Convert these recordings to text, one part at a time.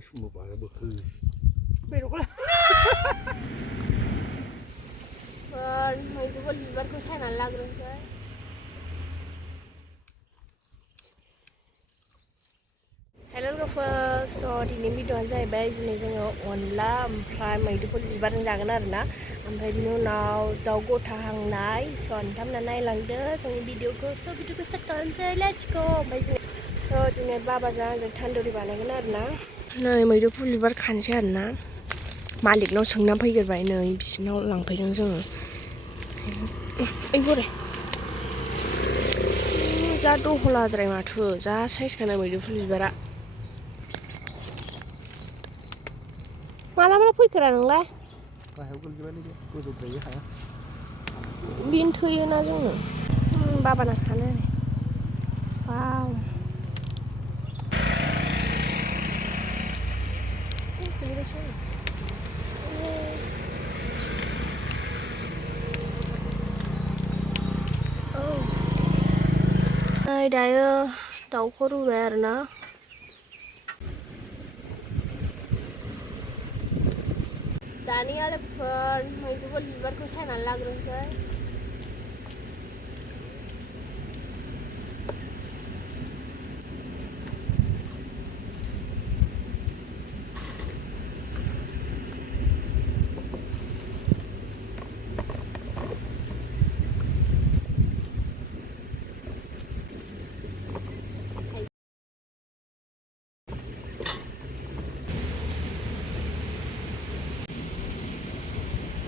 cuma pada berhư. Belok lah. Mai itu kan bibarku saya nalak dong saya. Hello guys, so दिनै भिडिअआ जाहैबाय दिनै जोङो अनला ओमफ्राय मैदुफुल बिबारजों जागोन आरोना ओमफ्राय बिनि उनाव दाउ गथा हांनाय स' नोंथांमोना नायलांदो जोंनि भिडिअखौ स' भिडिअखौ स्टार्ट खालामनोसै लेट्स गो ओमफ्राय जों स' दिनै बाबाजों आंजों थान्दुरि बानायगोन आरोना नै मैदुफुल बिबार खानोसै आरोना मालिकनाव सोंना फैग्रोबाय नै बिसिनाव लांफैदों जोङो ओइ बोराय जा दहलाद्राय माथो जा साइजखाना मैदुफुल बिबारा माला फैखोरा नोंलाय गाहायाव गोलैबाय नै गोजौद्राय हाया बिन थैयोना जोंनो बाबाना खानो वाव नै दायो दाउखौ रुबाय आरोना दानिया लोगोफोर मैदुफुल बिबारखौ सायनानै लाग्रोनोसै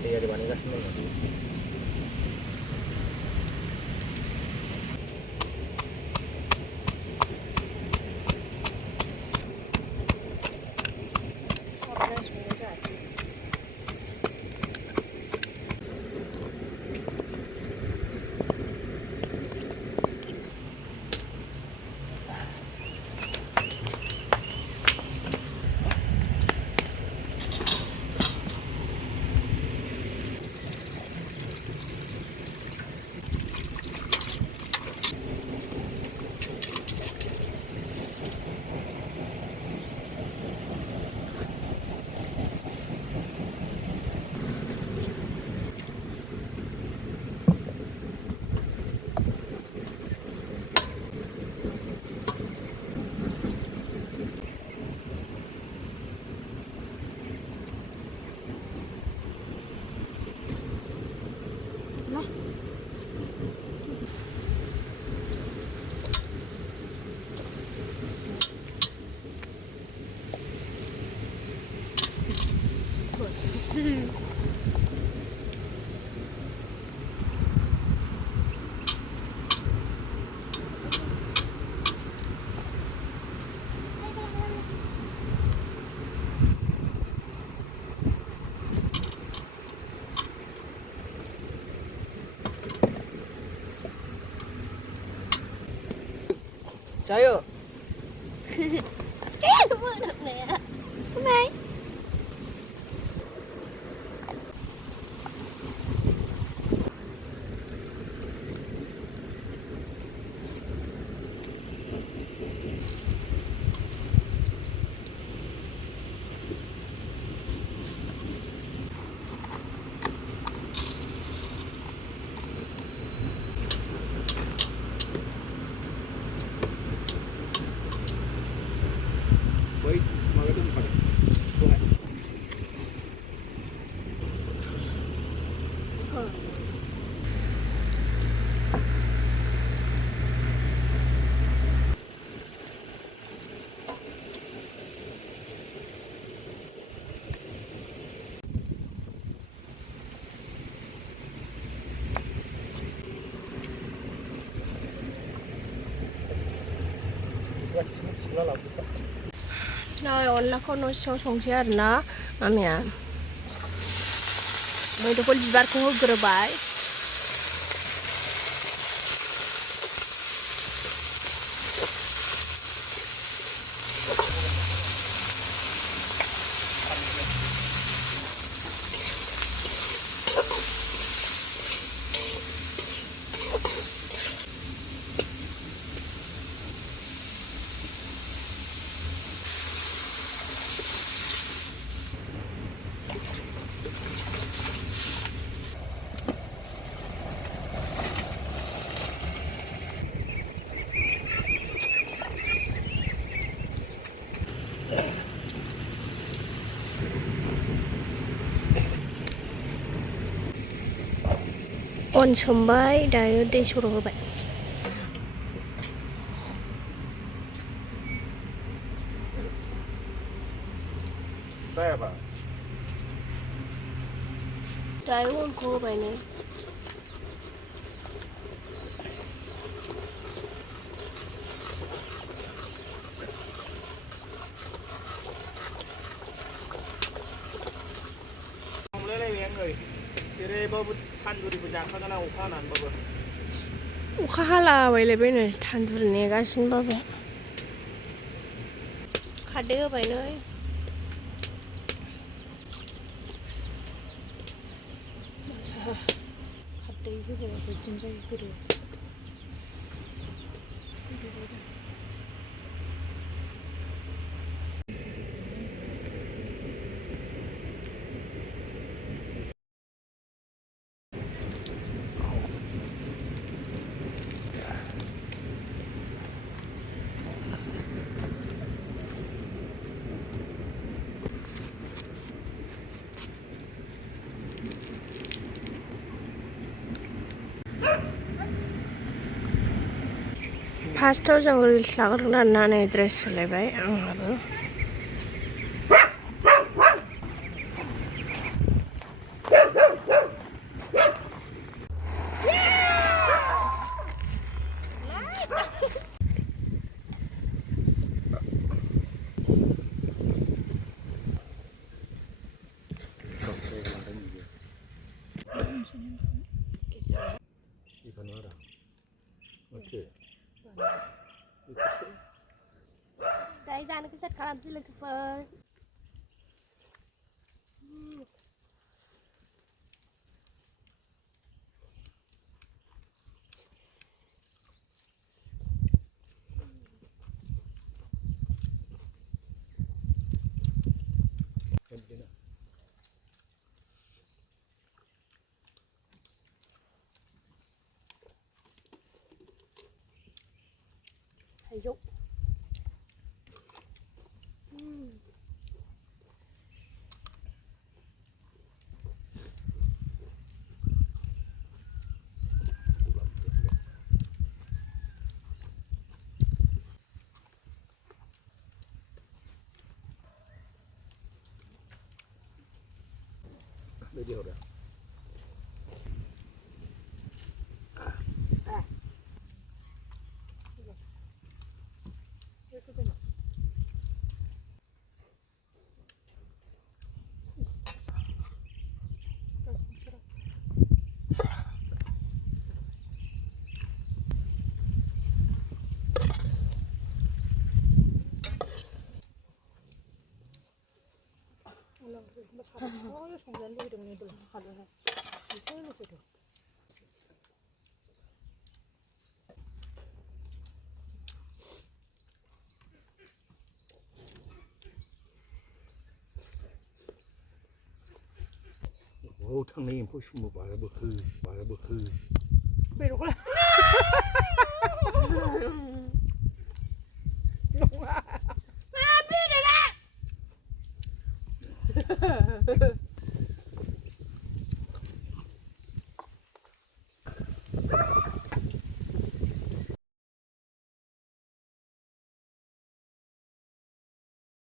Iya dibandingkan sini. Cayo. Cái nó mưa thật nè hôm nay Wait, maga itu pada. Rồi अनलाखौ न' सिङाव संसै आरोना मामिया मैदुफुल बिबारखौ होग्रोबाय अन सोमबाय दायो दै सर' होबाय जायाबा दायो अनखौ होबाय नै संलायलायबाय आङो जेरैबाबो थानजुरिबो जाखागोन आं अखा हानानैबाबो अखा हालाबायलायबाय नै थानजुर नेगासिनोबाबो खारदै होबाय नै खारदै होबाय बिदिनो जायो गोदौ फार्स्टआव जों रिल्स लाग्रोगोन आरोना नै ड्रेस सोलायबाय आंहाबो 이거는 알아. 어때? 이거 दायो जानोखौ स्टार्ट खालामसै लोगोफोर 괜찮아. थाइजौ Bây giờ rồi. Ô thằng này em phải xuống một bài bực hư Bị đúng là Làm đi này nè